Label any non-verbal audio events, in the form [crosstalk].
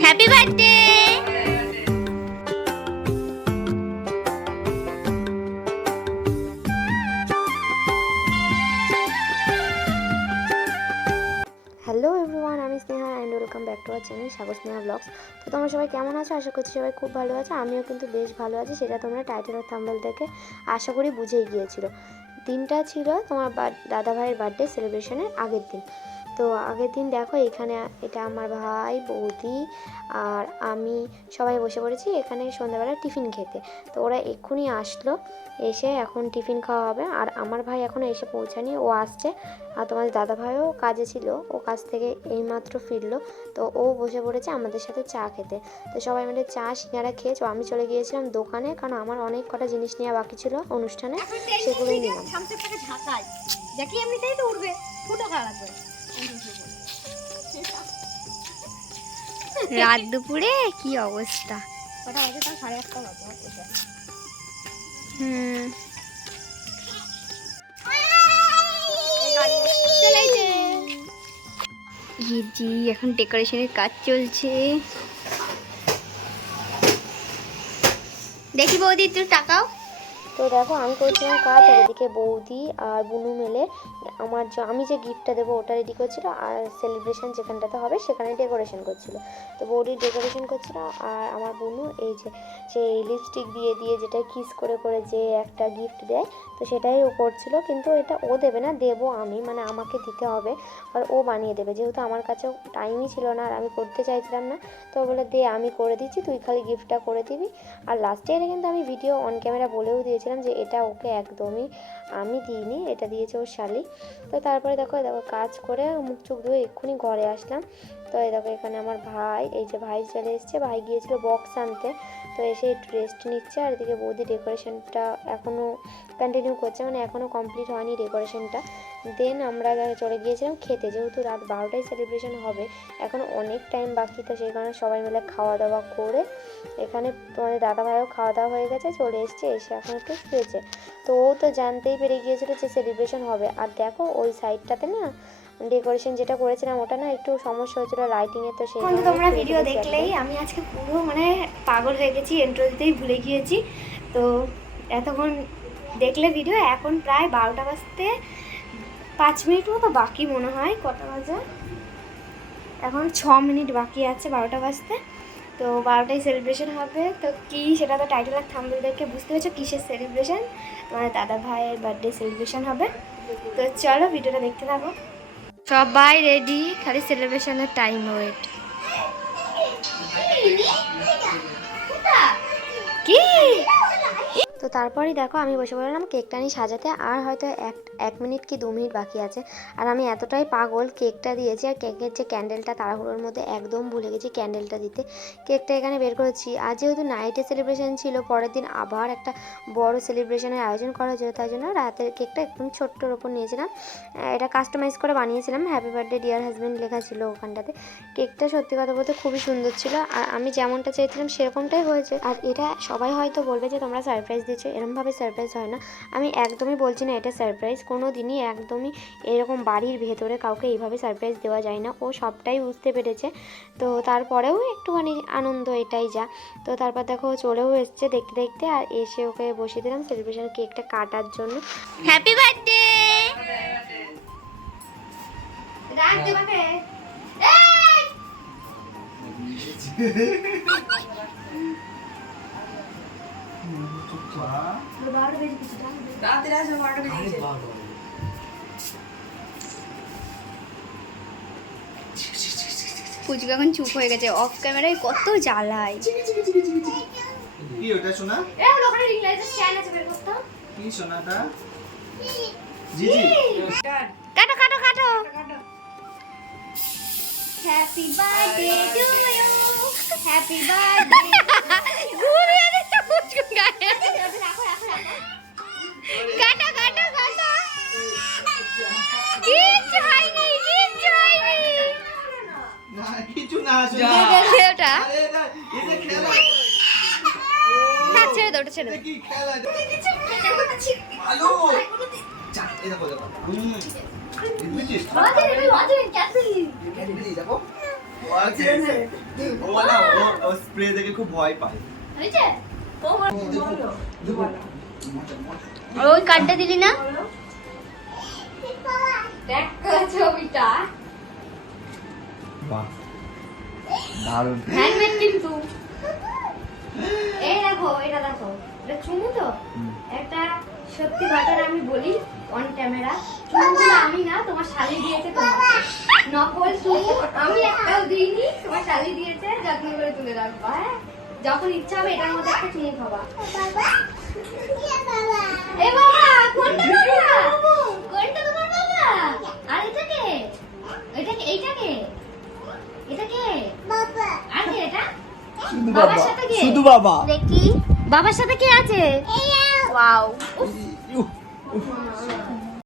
Happy birthday hello everyone আমি Sneha and welcome back to our channel Sagar Sneha vlogs তো তোমরা সবাই কেমন আছো? আশা করছি সবাই খুব ভালো আছে। আমিও কিন্তু বেশ ভালো আছি, সেটা তোমরা টাইটেল আর থাম্বেল থেকে আশা করি বুঝেই গিয়েছিল। দিনটা ছিল তোমার দাদা ভাইয়ের বার্থডে সেলিব্রেশনের আগের দিন। তো আগের দিন দেখো এখানে এটা আমার ভাই বৌদি আর আমি সবাই বসে পড়েছি এখানে সন্ধ্যাবেলা টিফিন খেতে। তো ওরা এক্ষুনি আসলো এসে এখন টিফিন খাওয়া হবে। আর আমার ভাই এখনও এসে পৌঁছানি ও আসছে। আর তোমাদের দাদা ভাইও কাজে ছিল ও কাজ থেকে এইমাত্র ফিরলো। তো ও বসে পড়েছে আমাদের সাথে চা খেতে। তো সবাই মিলে চা সিঙ্গারা খেয়েছো। আমি চলে গিয়েছিলাম দোকানে কারণ আমার অনেক কটা জিনিস নেওয়া বাকি ছিল অনুষ্ঠানে সেগুলোই নিলাম। দেখি এমনিতেই তো উঠবে ফুটো খাওয়া লাগবে রাত দুপুরে? কি অবস্থা? কটা বাজে তাও সাড়ে আটটা বাজে হুম। জি এখন ডেকোরেশনের কাজ চলছে। দেখি বৌদি একটু টাকাও। তো দেখো, আমি করছিলাম কাজ, আর এদিকে বৌদি আর বুনু মেলে আমার যে আমি যে গিফটটা দেবো ওটা রেডি করছিল, আর সেলিব্রেশন যেখানটাতে হবে সেখানে ডেকোরেশন করছিল। তো বৌদি ডেকোরেশন করছিল, আর আমার বুনু এই যে যে লিপস্টিক দিয়ে দিয়ে যেটা কিস করে করে যে একটা গিফট দেয়, তো সেটাই ও করছিল, কিন্তু এটা ও দেবে না, দেবো আমি মানে আমাকে দিতে হবে, আর ও বানিয়ে দেবে। যেহেতু আমার কাছে টাইমই ছিল না, আর আমি করতে চাইছিলাম না, তো বলে দে, আমি করে দিচ্ছি, তুই খালি গিফটটা করে দিবি। আর লাস্টে এটা কিন্তু আমি ভিডিও অন ক্যামেরা বলেও দিয়েছিলাম যে এটা ওকে একদমই আমি দিইনি, এটা দিয়েছে ওর শালি। তো তারপরে দেখো দেখো কাজ করে মুখ চোখ ধুয়ে এক্ষুনি ঘরে আসলাম। তো এই দেখো এখানে আমার ভাই, এই যে ভাই চলে এসছে। ভাই গিয়েছিল বক্স আনতে। তো এসে একটু রেস্ট নিচ্ছে আর এদিকে বৌদি ডেকোরেশনটা এখনও কন্টিনিউ করছে মানে এখনও কমপ্লিট হয়নি ডেকোরেশনটা দেন আমরা চলে গিয়েছিলাম খেতে। যেহেতু রাত বারোটায় সেলিব্রেশন হবে এখন অনেক টাইম বাকি তো সেই কারণে সবাই মিলে খাওয়া দাওয়া করে এখানে তোমাদের দাদা ভাইও খাওয়া দাওয়া হয়ে গেছে চলে এসছে এসে এখন একটু শুয়েছে। তো ও তো জানতেই পেরে গিয়েছিল যে সেলিব্রেশন হবে। আর দেখো ওই সাইডটাতে না ডেকোরেশন যেটা করেছিলাম ওটা না একটু সমস্যা হচ্ছিল লাইটিংয়ের তো সেই তোমরা ভিডিও দেখলেই আমি আজকে পুরো মানে পাগল হয়ে গেছি এন্ট্রো দিতেই ভুলে গিয়েছি। তো এতক্ষণ দেখলে ভিডিও এখন প্রায় বারোটা বাজতে পাঁচ মিনিট মতো বাকি মনে হয়, কটা বাজে? এখন ছ মিনিট বাকি আছে, বারোটা বাজতে। তো বারোটায় সেলিব্রেশন হবে। তো কী সেটা তো টাইটেল আর থাম্বেল দেখে বুঝতে পেরেছ, কিসের সেলিব্রেশন তোমার দাদা ভাইয়ের বার্থডে সেলিব্রেশন হবে। তো চলো ভিডিওটা দেখতে থাকো। সবাই রেডি খালি সেলিব্রেশনের টাইম ওয়েট কি? তো তারপরেই দেখো আমি বসে বললাম কেকটা নিয়ে সাজাতে, আর হয়তো এক এক মিনিট কি দু মিনিট বাকি আছে। আর আমি এতটাই পাগল, কেকটা দিয়েছি আর কেকের যে ক্যান্ডেলটা তাড়াহুড়োর মধ্যে একদম ভুলে গেছি ক্যান্ডেলটা দিতে। কেকটা এখানে বের করেছি। আর যেহেতু নাইটে সেলিব্রেশন ছিল, পরের দিন আবার একটা বড় সেলিব্রেশনের আয়োজন করা হয়েছিল, তাই জন্য রাতের কেকটা একদম ছোট্টর ওপর নিয়েছিলাম। এটা কাস্টমাইজ করে বানিয়েছিলাম। হ্যাপি বার্থডে ডিয়ার হাজব্যান্ড লেখা ছিল ওখানটাতে। কেকটা সত্যি কথা বলতে খুবই সুন্দর ছিল। আর আমি যেমনটা চাইছিলাম সেরকমটাই হয়েছে। আর এটা সবাই হয়তো বলবে যে তোমরা সারপ্রাইজ দিচ্ছ এরমভাবে সারপ্রাইজ হয় না। আমি একদমই বলছি না এটা সারপ্রাইজ কোনো দিনই একদমই এরকম বাড়ির ভেতরে কাউকে এইভাবে সারপ্রাইজ দেওয়া যায় না। ও সবটাই বুঝতে পেরেছে। তো তারপরেও একটুখানি আনন্দ এটাই যা। তো তারপর দেখো চলেও এসছে দেখতে দেখতে আর এসে ওকে বসিয়ে দিলাম সেলিব্রেশন কেকটা কাটার জন্য। হ্যাপি বার্থডে [laughs] রাত পুচকু এখন চুপ হয়ে গেছে অফ ক্যামেরায় কত জ্বালায়। কি ওটা শোনা এ ওখানে রিং লাইটের স্ট্যান্ড আছে বের করতে। কি শোনাটা জি জি। কাটো কাটো কাটো। Happy birthday to you happy birthday রাখো রাখো রাখো কাটো কাটো কাটো। কিচ্ছু হয়নি কিচ্ছু হয়নি। না কিছু না শোনা দেখে ওটা এটা এটা খেলা। ছেড়ে দাও ওটা ছেড়ে দাও। কি খেলা? ভালো। যা এই দেখো দেখো। হুম। বুঝছিস বাজে রে বাজে ক্যাডবেরি এই দেখো ও আছে। ও না ও ও স্প্রে দেখে খুব ভয় পায়। হয়েছে? ওই কার্ডটা দিলি না? দেখ ছবিটা। বাহ দারুণ। হ্যান্ডমেড কিন্তু। এই দেখো এটা দেখো। এটা চুমু তো? একটা সত্যি ঘটনা আমি বলি অন ক্যামেরা চুমুগুলো আমি না তোমার শালি দিয়েছে তোমাকে। নকল চুমু আমি একটাও দিইনি তোমার শালি দিয়েছে যত্ন করে তুলে রাখবা হ্যাঁ? যখন ইচ্ছা হবে এটার মধ্যে একটা চুমু খাবা। এ বাবা কোনটা বাবা কোনটা তোমার বাবা? আর এটা কে? এটা কে? এইটা কে? এটা কে? আর কে এটা? বাবার সাথে কে? শুধু বাবা। দেখি। বাবার সাথে কে আছে? ওয়াও।